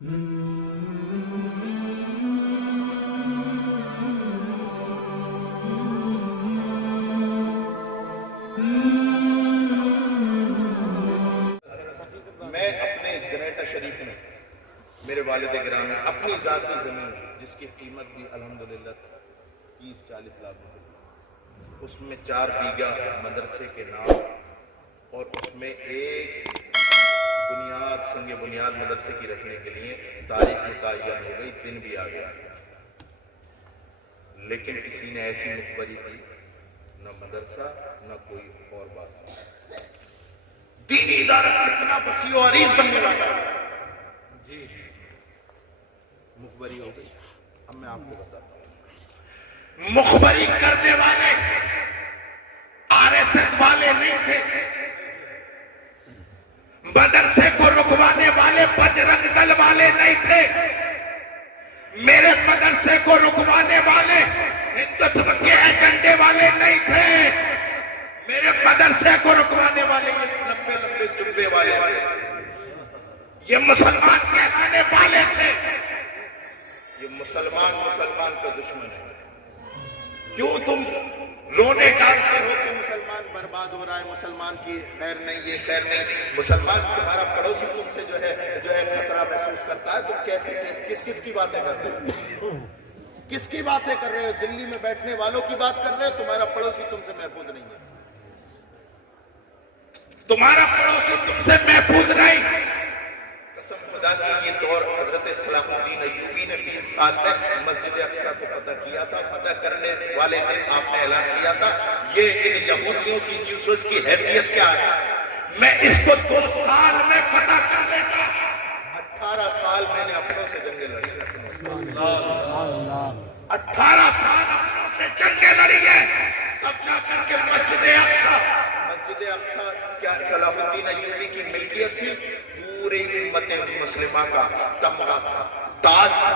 میں اپنے جنیٹا شریف میں میرے والد گرامی اپنی ذاتی زمین جس کی قیمت بھی الحمدللہ 30-40 لاکھ روپے، اس میں 4 بیگھہ مدرسے کے نام اور اس میں ایک سنگ بنیاد مدرسے کی رکھنے کے لیے تاریخ متعین ہو گئی، دن بھی آ گیا، لیکن کسی نے ایسی مخبری کی، نہ مدرسہ نہ کوئی اور بات۔ دینی ادارہ کتنا وسیع و عریض بننے والا جی، مخبری ہو گئی۔ اب میں آپ کو بتاتا ہوں، مخبری کرنے والے RSS والے نہیں تھے، مدرسے کو رکوانے والے بجرنگ دل والے نہیں تھے، میرے مدرسے کو رکوانے والے ہندوتو کے ایجنڈے والے نہیں تھے، میرے مدرسے کو رکوانے والے یہ لمبے لمبے جبے والے یہ مسلمان کہلانے والے تھے۔ یہ مسلمان کا دشمن ہے۔ کیوں تم رونے ڈالتے ہو کہ مسلمان برباد ہو رہا ہے، مسلمان کی خیر نہیں، یہ خیر نہیں؟ مسلمان تمہارا پڑوسی تم سے جو ہے خطرہ محسوس کرتا ہے، تم کیسے کس کی باتیں کر رہے ہو؟ کس کی باتیں کر رہے ہو؟ دلی میں بیٹھنے والوں کی بات کر رہے ہو؟ تمہارا پڑوسی تم سے محفوظ نہیں ہے، تمہارا پڑوسی تم سے محفوظ نہیں۔ قسم خدا کی یہ دور حضرت صلاح الدین ایوبی نے 20 سال تک مسجد اقصی کو فتح کیا تھا، فتح کرنے والے دن آپ نے اعلان کیا تھا یہ ان یہودیوں کی جیسوس کی حیثیت کیا ہے، میں اس کو 2 سال میں فتح کر لیتا۔ 18 سال میں نے اپنوں سے جنگیں لڑی، 18 سال اپنوں سے جنگیں لڑی ہے، اب جا کر کے مسجد اقصی کیا صلاح الدین ایوبی کی ملکیت تھی؟ پوری امت مسلمہ کا تمغہ تھا، تاج تھا،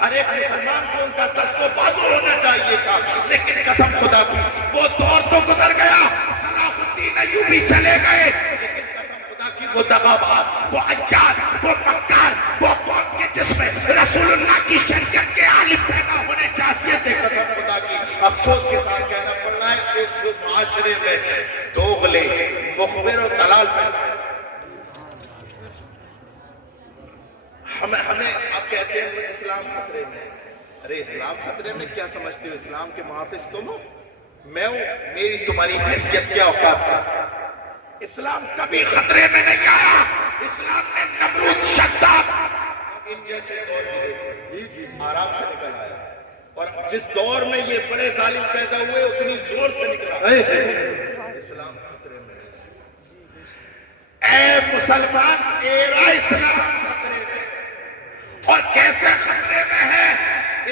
ہر ایک مسلمان کو ان کا دست و بازو ہونا چاہیے تھا، لیکن قسم خدا کی وہ دور تو گزر گیا، صلاح الدین ایوبی چلے گئے، لیکن قسم خدا کی وہ دغاباز، وہ عجار، وہ مکار، وہ قوم کے جس میں رسول اللہ کی شریعت کے عالم پیدا ہونے چاہیے تھے، قسم خدا کی افسوس کے ساتھ کہنا پڑنا ہے کہ اس معاشرے میں دوغلے، مخبر و دلال پیدا ہے۔ ہمیں آپ کہتے ہیں اسلام خطرے میں، ارے اسلام خطرے میں کیا سمجھتے ہو؟ اسلام کے محافظ تم ہو، میں ہوں، میری تمہاری حیثیت کیا اوقات ہے؟ اسلام کبھی خطرے میں نہیں آیا، اسلام نے نمرود، شداد ان جیسے دور میں آرام سے نکل آیا، اور جس دور میں یہ بڑے ظالم پیدا ہوئے اتنی زور سے نکلا۔ اسلام خطرے میں نہیں۔ اے مسلمان تیرا اسلام خطرے میں، اور کیسے خطرے میں ہے؟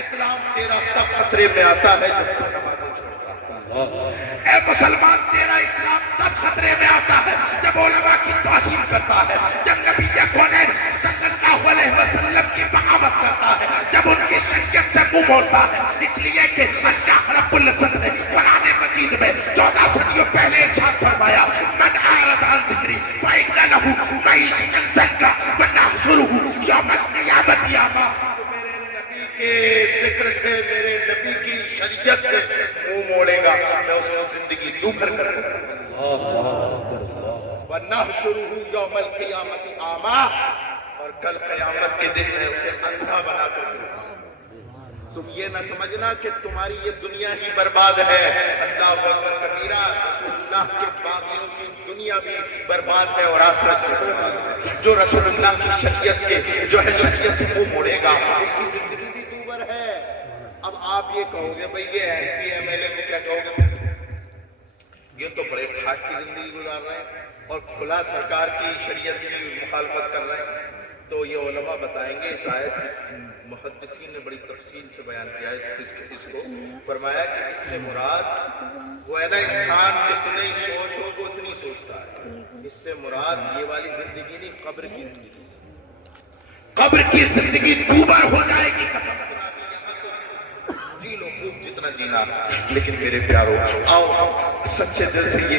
اسلام تیرا تب خطرے میں آتا ہے جب تو نمازیں چھوڑتا ہے۔ اے مسلمان تیرا اسلام تب خطرے میں آتا ہے جب علماء کی توہین کرتا ہے، جب نبی کونین صلی اللہ علیہ وسلم کی بغاوت کرتا ہے، جب ان کی شریعت سے منہ موڑتا ہے، اس لیے کہ اللہ رب العزت نے قرآن مجید میں 14 صدیوں پہلے ارشاد فرمایا، من اعرض عن ذکری فإن له معیشة ضنکا ونحشرہ یوم القیامۃ اعمی۔ میرے نبی کے ذکر سے، میرے نبی کی شریعت سے منہ موڑے گا، میں اس کو زندگی دوبھر کر دوں گا۔ وَنَحْشُرُهُ يَوْمَ الْقِيَامَةِ أَعْمَىٰ، اور کل قیامت کے دن میں اسے اندھا بنا کر دوں گا۔ تم یہ نہ سمجھنا کہ تمہاری یہ دنیا ہی برباد ہے، اللہ اکبر کبیرہ، رسول اللہ کے باغیوں کی دنیا بھی برباد ہے اور آخرت بھی برباد ہے۔ جو رسول اللہ کی شریعت کے شریعت سے منہ موڑے گا اس کی زندگی بھی دوبر ہے۔ اب آپ یہ کہو گے بھئی یہ MP MLA کو کیا کہو گے؟ یہ تو بڑے ٹھاٹ کی زندگی گزار رہے ہیں اور کھلا سرکار کی شریعت کی مخالفت کر رہے ہیں۔ تو یہ علماء بتائیں گے، شاید محدثین نے بڑی تفصیل سے بیان کیا ہے اس کو، فرمایا کہ اس سے مراد وہ ہے نا، انسان جتنی سوچ ہو وہ اتنی سوچتا ہے، اس سے مراد یہ والی زندگی نہیں، قبر کی زندگی، قبر کی زندگی دوبر ہو جائے گی۔ قسم خدا کی یہاں تو جی لو خوب جتنا جینا، لیکن میرے پیارو آؤ سچے دل سے یہ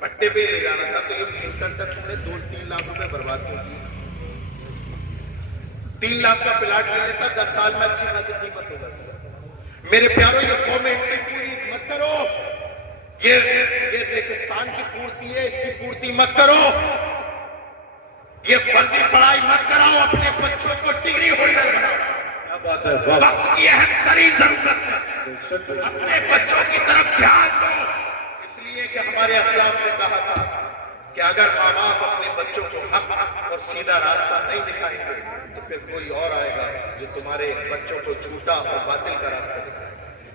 پٹے پہ لے جانا تھا تو یہ کلنٹن تک تم نے 2-3 لاکھ روپے برباد کیوں کیے؟ 3 لاکھ کا پلاٹ لے لیتا 10 سال میں اچھی خاصی قیمت ہو جاتی۔ میرے پیاروں یہ قوم انڈی پوری مت کرو، یہ ریگستان کی پورتی ہے، اس کی پورتی مت کرو، یہ فردی پڑھائی مت کراؤ، اپنے بچوں کو ڈگری ہولڈر بناؤ۔ وقت کی اہم ترین ضرورت ہے، اپنے بچوں کی طرف دھیان دو، اس لیے کہ ہمارے اسلاف نے کہا تھا کہ اگر ماں باپ اپنے بچوں کو حق اور سیدھا راستہ نہیں دکھائیں گے تو پھر کوئی اور آئے گا جو تمہارے بچوں کو جھوٹا اور باطل کا راستہ دکھائے۔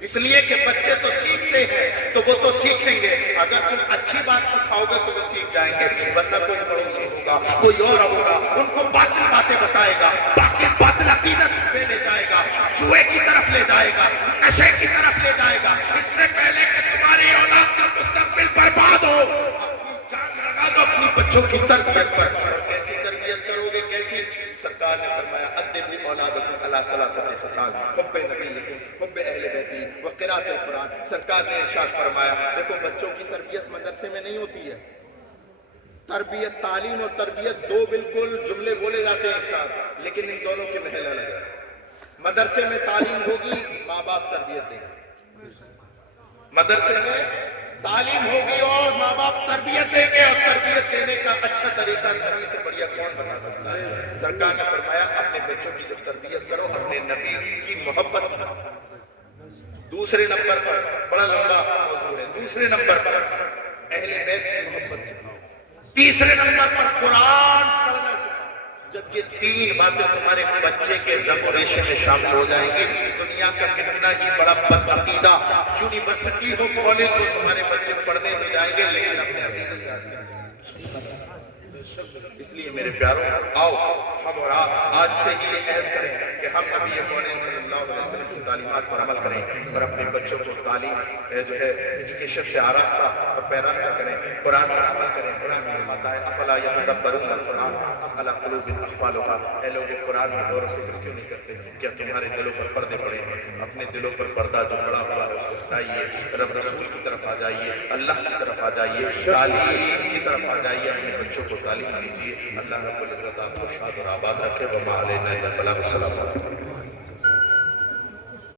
اس لیے کہ بچے تو سیکھتے ہیں تو وہ تو سیکھیں گے، اگر تم اچھی بات سکھاؤ گے تو وہ سیکھ جائیں گے، ورنہ کوئی پڑوسی ہوگا، کوئی اور ہوگا، ان کو باطل باتیں بتائے گا، باطل عقیدت میں لے جائے گا، جوئے کی طرف لے جائے گا، نشے کی طرف لے جائے گا۔ اس سے پہلے کہ تمہاری اولاد کا مستقبل برباد ہو، اپنی جان لگا دو اپنی بچوں کی تربیت پر۔ کیسی تربیت کرو گے؟ کیسی؟ سرکار نے فرمایا ادبوا اولادکم علی ثلاثۃ خصال، حب نبیکم، حب اہل بیتی وقراءۃ القرآن۔ سرکار نے ارشاد فرمایا دیکھو بچوں کی تربیت مدرسے میں نہیں ہوتی ہے، تربیت، تعلیم اور تربیت دو بالکل جملے بولے جاتے ہیں ایک ساتھ، لیکن ان دونوں کے محل الگ ہے۔ مدرسے میں تعلیم ہوگی، ماں باپ تربیت دیں گے، مدرسے میں تعلیم ہوگی اور ماں باپ تربیت دیں گے، اور تربیت دینے کا اچھا طریقہ نبی سے بڑھیا کون بتا سکتا ہے؟ سرکار نے فرمایا اپنے بچوں کی جب تربیت کرو اپنے نبی کی محبت سے۔ دوسرے نمبر پر بڑا لمبا موضوع ہے، دوسرے نمبر پر اہل بیت کی محبت سکھاؤ، تیسرے نمبر پر قرآن پڑھنا سکھاؤ۔ جب یہ 3 باتیں تمہارے بچے کے رگ و ریشے میں شامل ہو جائیں گی، دنیا کا کتنا ہی بڑا بدعقیدہ یونیورسٹی ہو، کالج ہو، تمہارے بچے پڑھنے میں جائیں گے لیکن اپنے عقیدے سے آتے ہیں۔ اس لیے میرے پیاروں آؤ ہم اور آپ آج سے ہی یہ عہد کریں کہ ہم نبی کون صلی اللہ علیہ وسلم کی تعلیمات پر عمل کریں اور اپنے بچوں کو تعلیم جو ہے ایجوکیشن سے آراستہ اور پیراستہ کریں، قرآن پر عمل کریں۔ قرآن میں فرماتا ہے افلا یتدبرون القرآن ام علی قلوب اقفالها، اے لوگوں قرآن میں غور و فکر کیوں نہیں کرتے؟ کیا تمہارے دلوں پر پردے پڑے ہیں؟ اپنے دلوں پر پردہ جو پڑا ہوا ہے اس کو ہٹائیے، رب رسول کی طرف آ جائیے، اللہ کی طرف آ جائیے، تعلیم کی طرف آ جائیے، اپنے بچوں کو تعلیم دیجیے۔ اللہ رب العزت آپ کو شاد اور آباد رکھے۔ وما علینا الا البلاغ۔ السلام علیکم۔